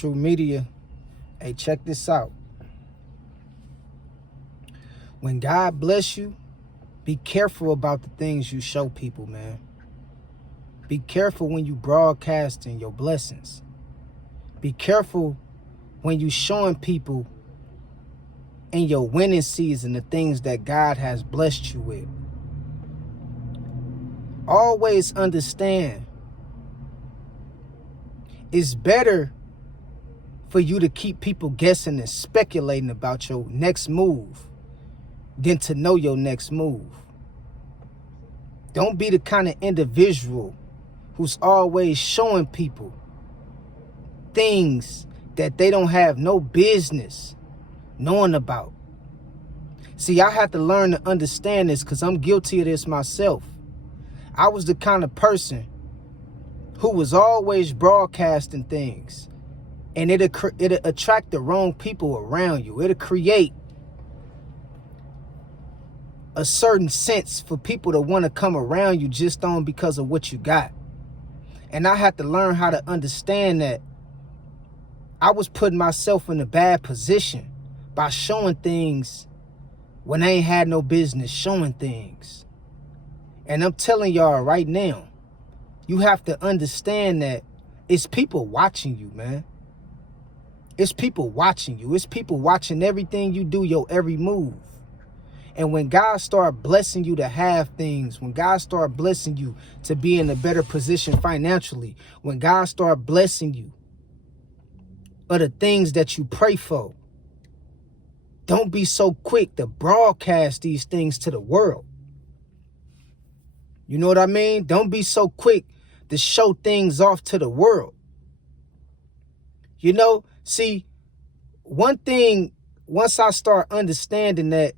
social media. Hey, check this out. When God bless you, be careful about the things you show people, man. Be careful when you broadcasting your blessings. Be careful when you showing people in your winning season the things that God has blessed you with. Always understand, it's better for you to keep people guessing and speculating about your next move than to know your next move. Don't be the kind of individual who's always showing people things that they don't have no business knowing about. See, I had to learn to understand this because I'm guilty of this myself. I was the kind of person who was always broadcasting things, and it'll attract the wrong people around you. It'll create a certain sense for people to want to come around you just on because of what you got. And I had to learn how to understand that I was putting myself in a bad position by showing things when I ain't had no business showing things. And I'm telling y'all right now, you have to understand that it's people watching you, man. It's people watching you. It's people watching everything you do, your every move. And when God start blessing you to have things, when God start blessing you to be in a better position financially, when God start blessing you of the things that you pray for, don't be so quick to broadcast these things to the world. You know what I mean? Don't be so quick to show things off to the world. You know, see, one thing, once I start understanding that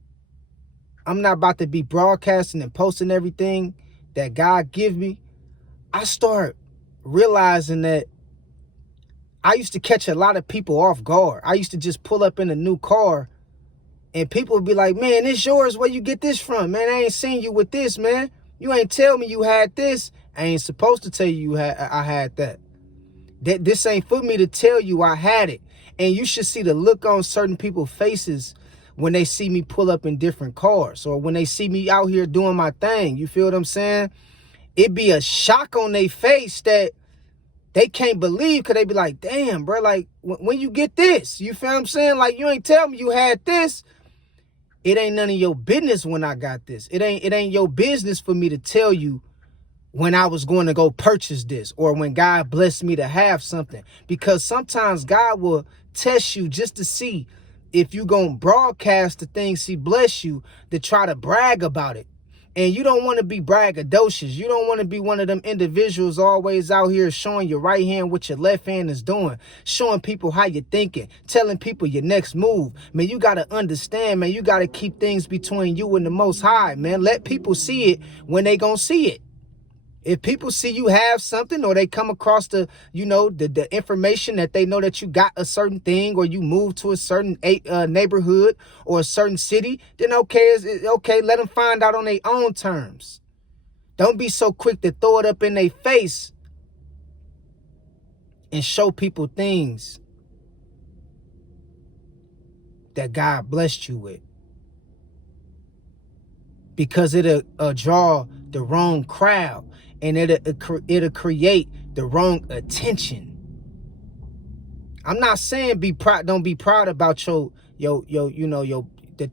I'm not about to be broadcasting and posting everything that God give me, I start realizing that I used to catch a lot of people off guard. I used to just pull up in a new car and people would be like, man, it's yours. Where you get this from? Man, I ain't seen you with this, man. You ain't tell me you had this. I ain't supposed to tell you I had that. This ain't for me to tell you I had it. And you should see the look on certain people's faces when they see me pull up in different cars or when they see me out here doing my thing. You feel what I'm saying? It'd be a shock on their face that they can't believe, because they be like, damn, bro, like, when you get this? You feel what I'm saying? Like, you ain't tell me you had this. It ain't none of your business when I got this. It ain't your business for me to tell you when I was going to go purchase this or when God blessed me to have something. Because sometimes God will test you just to see if you going to broadcast the things he bless you to try to brag about it. And you don't want to be braggadocious. You don't want to be one of them individuals always out here showing your right hand what your left hand is doing, showing people how you're thinking, telling people your next move. Man, you got to understand, man, you got to keep things between you and the Most High, man. Let people see it when they going to see it. If people see you have something or they come across the information that they know that you got a certain thing or you moved to a certain neighborhood or a certain city, then okay, let them find out on their own terms. Don't be so quick to throw it up in their face and show people things that God blessed you with. Because it'll draw the wrong crowd. And it'll create the wrong attention. I'm not saying be proud. Don't be proud about the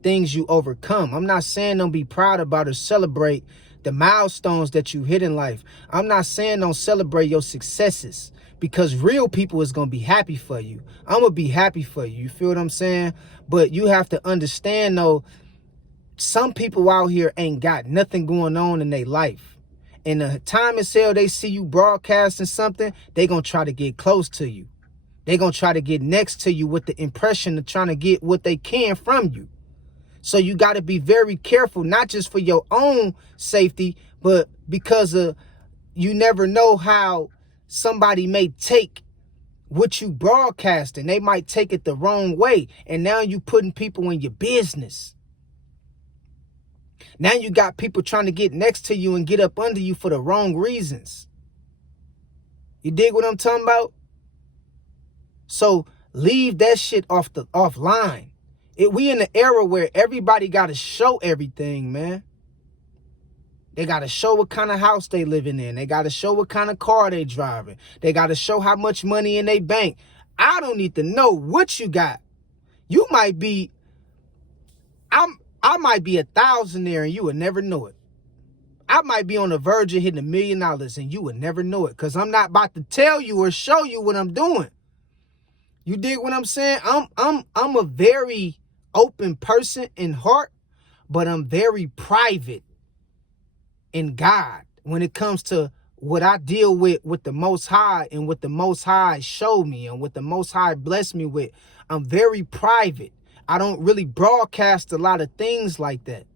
things you overcome. I'm not saying don't be proud about or celebrate the milestones that you hit in life. I'm not saying don't celebrate your successes, because real people is gonna be happy for you. I'm gonna be happy for you. You feel what I'm saying? But you have to understand though, some people out here ain't got nothing going on in their life. And the time as hell they see you broadcasting something, they gonna try to get close to you. They gonna try to get next to you with the impression of trying to get what they can from you. So you got to be very careful, not just for your own safety, but because you never know how somebody may take what you broadcasting. They might take it the wrong way. And now you putting people in your business. Now you got people trying to get next to you and get up under you for the wrong reasons. You dig what I'm talking about? So leave that shit offline. We in the era where everybody got to show everything, man. They got to show what kind of house they living in. They got to show what kind of car they driving. They got to show how much money in their bank. I don't need to know what you got. You might be, I might be a thousandaire and you would never know it. I might be on the verge of hitting $1 million and you would never know it, because I'm not about to tell you or show you what I'm doing. You dig what I'm saying? I'm a very open person in heart, but I'm very private in God when it comes to what I deal with the Most High, and what the Most High showed me and what the Most High blessed me with. I'm very private. I don't really broadcast a lot of things like that.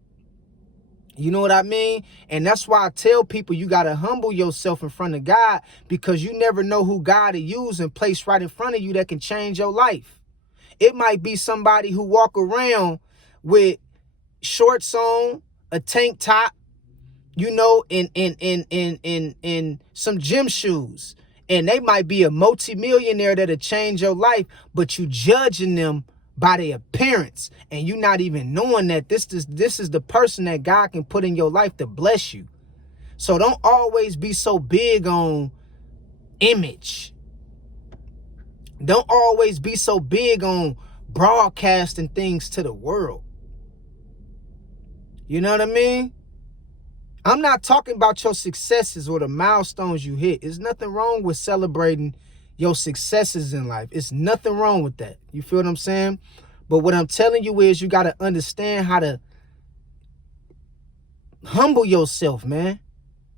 You know what I mean? And that's why I tell people you got to humble yourself in front of God, because you never know who God will use and place right in front of you that can change your life. It might be somebody who walk around with shorts on, a tank top, you know, in some gym shoes. And they might be a multimillionaire that'll change your life, but you judging them by their appearance, and you not even knowing that this is the person that God can put in your life to bless you. So don't always be so big on image. Don't always be so big on broadcasting things to the world. You know what I mean? I'm not talking about your successes or the milestones you hit. There's nothing wrong with celebrating your successes in life. It's nothing wrong with that. You feel what I'm saying? But what I'm telling you is you got to understand how to humble yourself, man.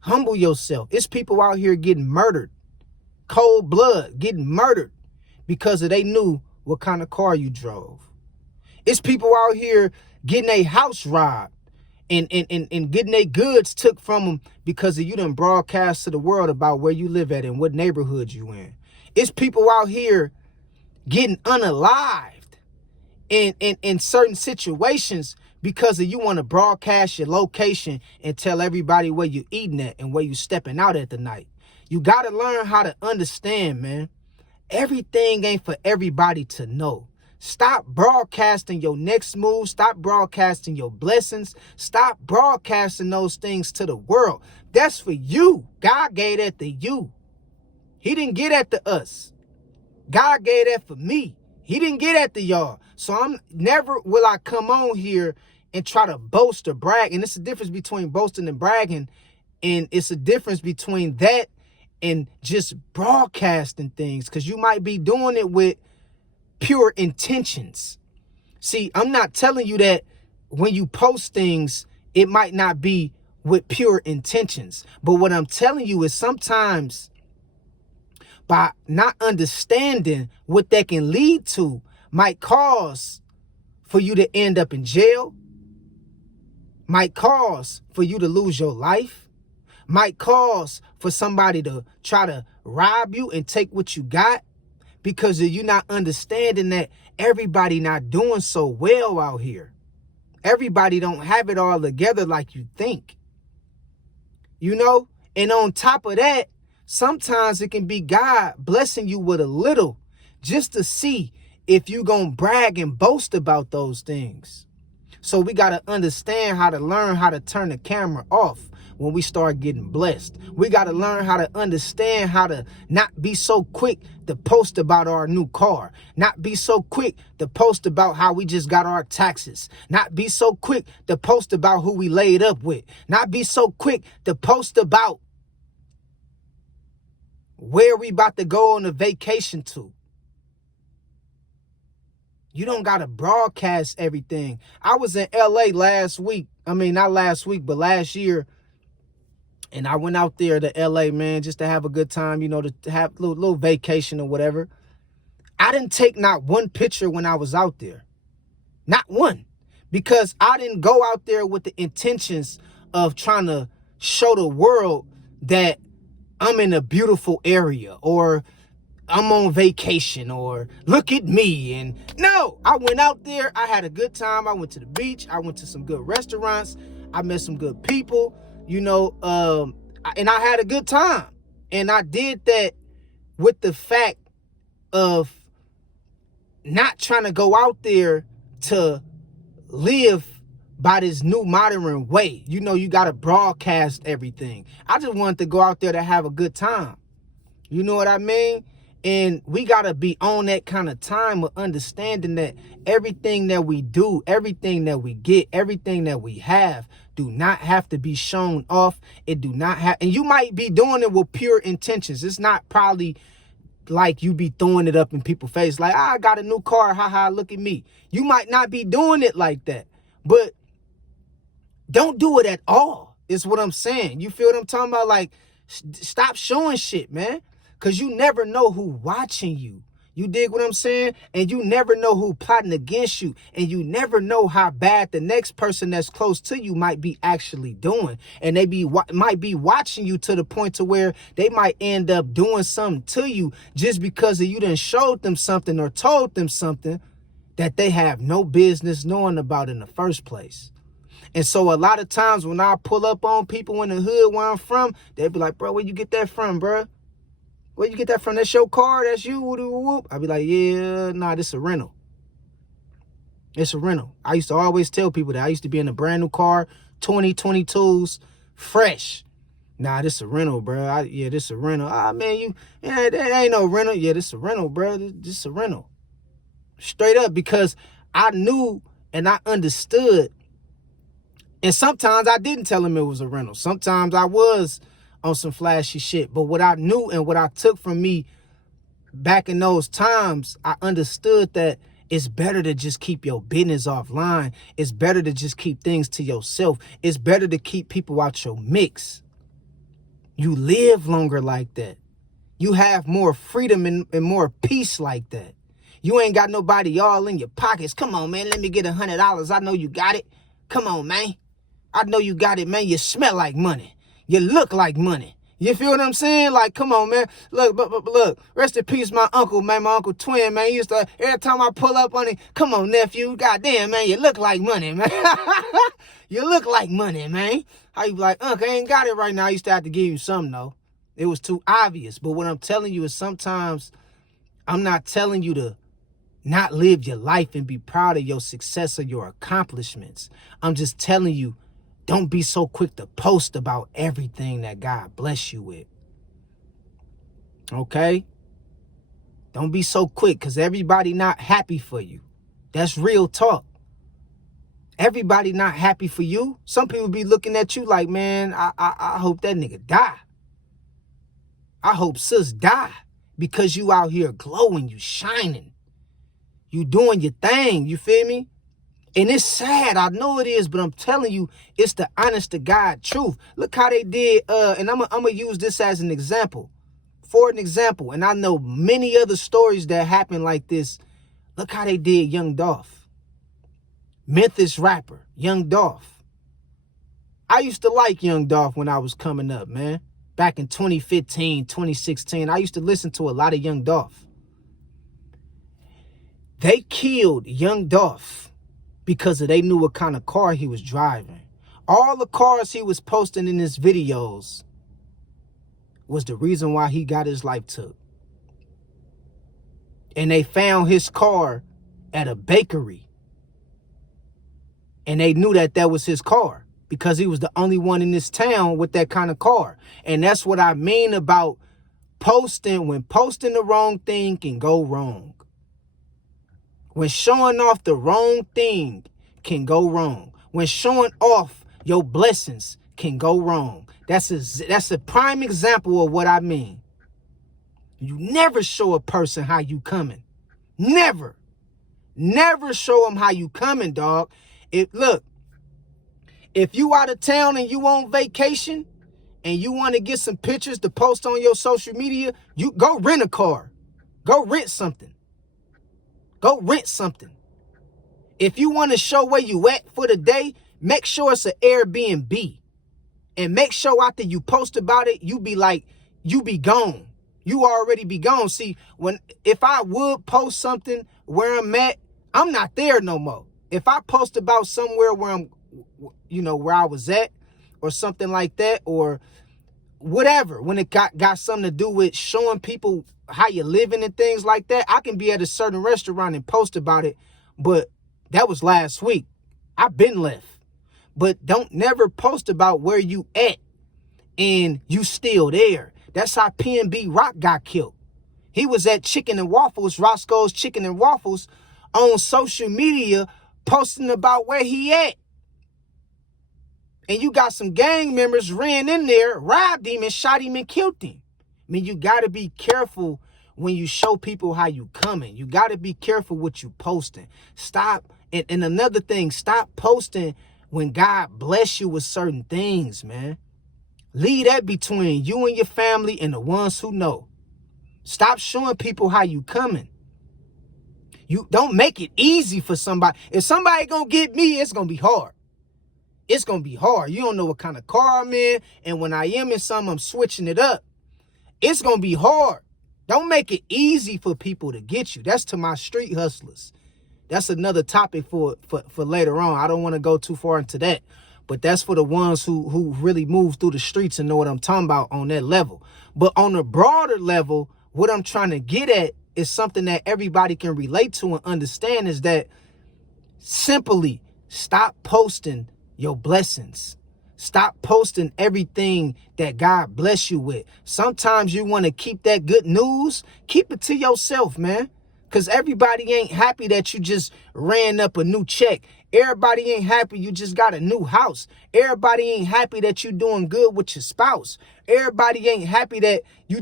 Humble yourself. It's people out here getting murdered. Cold blood, getting murdered because they knew what kind of car you drove. It's people out here getting a house robbed and getting their goods took from them because of you done broadcast to the world about where you live at and what neighborhood you in. It's people out here getting unalived in certain situations because of you want to broadcast your location and tell everybody where you eating at and where you stepping out at the night. You got to learn how to understand, man. Everything ain't for everybody to know. Stop broadcasting your next move. Stop broadcasting your blessings. Stop broadcasting those things to the world. That's for you. God gave that to you. He didn't get that to us. God gave that for me. He didn't get that to y'all. So I'm never will I come on here and try to boast or brag. And it's a difference between boasting and bragging. And it's a difference between that and just broadcasting things, because you might be doing it with pure intentions. See, I'm not telling you that when you post things, it might not be with pure intentions. But what I'm telling you is sometimes by not understanding what that can lead to might cause for you to end up in jail, might cause for you to lose your life, might cause for somebody to try to rob you and take what you got, because of you not understanding that everybody not doing so well out here. Everybody don't have it all together like you think. You know? And on top of that, sometimes it can be God blessing you with a little just to see if you gonna brag and boast about those things. So we got to understand how to learn how to turn the camera off when we start getting blessed. We got to learn how to understand how to not be so quick to post about our new car. Not be so quick to post about how we just got our taxes. Not be so quick to post about who we laid up with. Not be so quick to post about where we about to go on a vacation to. You don't got to broadcast everything. I was in LA last week. I mean, not last week, but last year. And I went out there to LA, man, just to have a good time, you know, to have a little vacation or whatever. I didn't take not one picture when I was out there. Not one. Because I didn't go out there with the intentions of trying to show the world that I'm in a beautiful area or I'm on vacation or look at me. And no, I went out there. I had a good time. I went to the beach. I went to some good restaurants. I met some good people, you know, and I had a good time. And I did that with the fact of not trying to go out there to live by this new modern way. You know, you got to broadcast everything. I just wanted to go out there to have a good time. You know what I mean? And we got to be on that kind of time of understanding that everything that we do, everything that we get, everything that we have do not have to be shown off. It do not have, and you might be doing it with pure intentions. It's not probably like you be throwing it up in people's face like, I got a new car, haha, look at me. You might not be doing it like that, but don't do it at all, is what I'm saying. You feel what I'm talking about? Like, stop showing shit, man, because you never know who watching you. You dig what I'm saying? And you never know who plotting against you. And you never know how bad the next person that's close to you might be actually doing. And they might be watching you to the point to where they might end up doing something to you just because of you done showed them something or told them something that they have no business knowing about in the first place. And so a lot of times when I pull up on people in the hood where I'm from, they be like, bro, where you get that from, bro? Where you get that from? That's your car? That's you? Whoop. I be like, yeah, nah, this a rental. It's a rental. I used to always tell people that I used to be in a brand new car, 2022s, fresh. Nah, this a rental, bro. Yeah, this a rental. Ah, man, that ain't no rental. Yeah, this a rental, bro. This a rental. Straight up, because I knew and I understood. And sometimes I didn't tell him it was a rental. Sometimes I was on some flashy shit. But what I knew and what I took from me back in those times, I understood that it's better to just keep your business offline. It's better to just keep things to yourself. It's better to keep people out your mix. You live longer like that. You have more freedom and more peace like that. You ain't got nobody all in your pockets. Come on, man, let me get $100. I know you got it. Come on, man. I know you got it, man. You smell like money. You look like money. You feel what I'm saying? Like, come on, man. Look, look. Rest in peace, my uncle, man. My uncle Twin, man. He used to, every time I pull up on him, come on, nephew. Goddamn, man. You look like money, man. You look like money, man. How you be like, Uncle, I ain't got it right now. I used to have to give you something, though. It was too obvious. But what I'm telling you is sometimes I'm not telling you to not live your life and be proud of your success or your accomplishments. I'm just telling you, don't be so quick to post about everything that God bless you with. Okay? Don't be so quick, because everybody not happy for you. That's real talk. Everybody not happy for you. Some people be looking at you like, man, I hope that nigga die. I hope sis die, because you out here glowing, you shining. You doing your thing, you feel me? And it's sad, I know it is, but I'm telling you, it's the honest to God truth. Look how they did, and I'm gonna use this as an example. For an example, and I know many other stories that happen like this. Look how they did Young Dolph. Memphis rapper, Young Dolph. I used to like Young Dolph when I was coming up, man. Back in 2015, 2016, I used to listen to a lot of Young Dolph. They killed Young Dolph because they knew what kind of car he was driving. All the cars he was posting in his videos was the reason why he got his life took. And they found his car at a bakery. And they knew that that was his car because he was the only one in this town with that kind of car. And that's what I mean about posting. When posting the wrong thing can go wrong. When showing off the wrong thing can go wrong. When showing off your blessings can go wrong. That's a prime example of what I mean. You never show a person how you coming. Never. Never show them how you coming, dog. Look, if you out of town and you on vacation and you want to get some pictures to post on your social media, you go rent a car. Go rent something. Go rent something. If you want to show where you at for the day, make sure it's an Airbnb. And make sure after you post about it, you be like, you be gone. You already be gone. See, if I would post something where I'm at, I'm not there no more. If I post about somewhere where I'm, where I was at or something like that, or whatever, when it got something to do with showing people how you living and things like that. I can be at a certain restaurant and post about it, but that was last week. I've been left. But don't never post about where you at and you still there. That's how PNB Rock got killed. He was at Chicken and Waffles, Roscoe's Chicken and Waffles, on social media posting about where he at. And you got some gang members ran in there, robbed him and shot him and killed him. I mean, you got to be careful when you show people how you coming. You got to be careful what you posting. Stop. And another thing, stop posting when God bless you with certain things, man. Leave that between you and your family and the ones who know. Stop showing people how you coming. You don't make it easy for somebody. If somebody gonna get me, it's gonna be hard. It's gonna be hard. You don't know what kind of car I'm in, and when I am in something, I'm switching it up. It's gonna be hard. Don't make it easy for people to get you. That's to my street hustlers. That's another topic for later on. I don't want to go too far into that. But that's for the ones who really move through the streets and know what I'm talking about on that level. But on a broader level, what I'm trying to get at is something that everybody can relate to and understand, is that simply stop posting your blessings. Stop posting everything that God bless you with. Sometimes you want to keep that good news. Keep it to yourself, man. Because everybody ain't happy that you just ran up a new check. Everybody ain't happy you just got a new house. Everybody ain't happy that you doing good with your spouse. Everybody ain't happy that you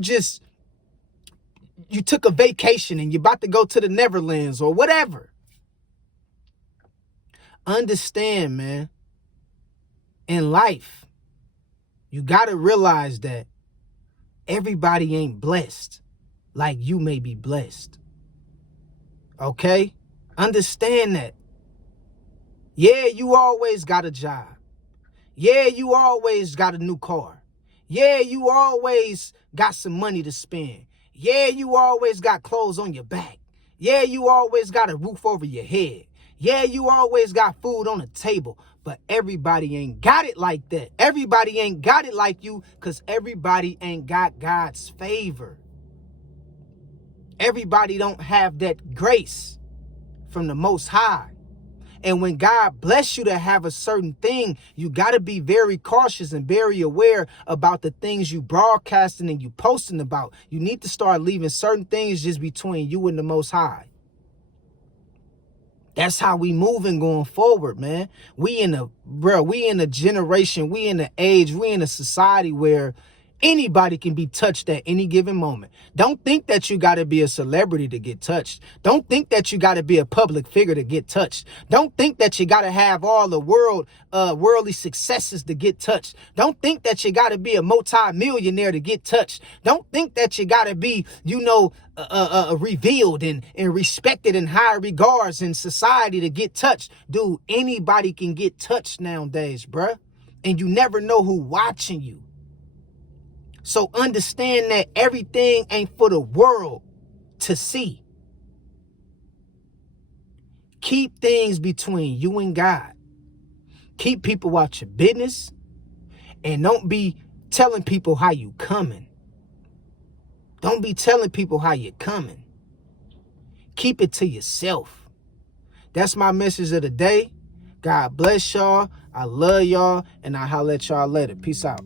took a vacation and you're about to go to the Neverlands or whatever. Understand, man, in life, you got to realize that everybody ain't blessed like you may be blessed. Okay? Understand that. Yeah, you always got a job. Yeah, you always got a new car. Yeah, you always got some money to spend. Yeah, you always got clothes on your back. Yeah, you always got a roof over your head. Yeah, you always got food on the table. But everybody ain't got it like that. Everybody ain't got it like you, because everybody ain't got God's favor. Everybody don't have that grace from the Most High. And when God bless you to have a certain thing, you got to be very cautious and very aware about the things you broadcasting and you posting about. You need to start leaving certain things just between you and the Most High. That's how we moving going forward, man. We in a generation, we in the age, we in a society where anybody can be touched at any given moment. Don't think that you got to be a celebrity to get touched. Don't think that you got to be a public figure to get touched. Don't think that you got to have all the worldly successes to get touched. Don't think that you got to be a multi-millionaire to get touched. Don't think that you got to be, revealed and respected in high regards in society to get touched. Dude, anybody can get touched nowadays, bruh. And you never know who watching you. So understand that everything ain't for the world to see. Keep things between you and God. Keep people out your business. And don't be telling people how you coming. Don't be telling people how you're coming. Keep it to yourself. That's my message of the day. God bless y'all. I love y'all. And I'll holler at y'all later. Peace out.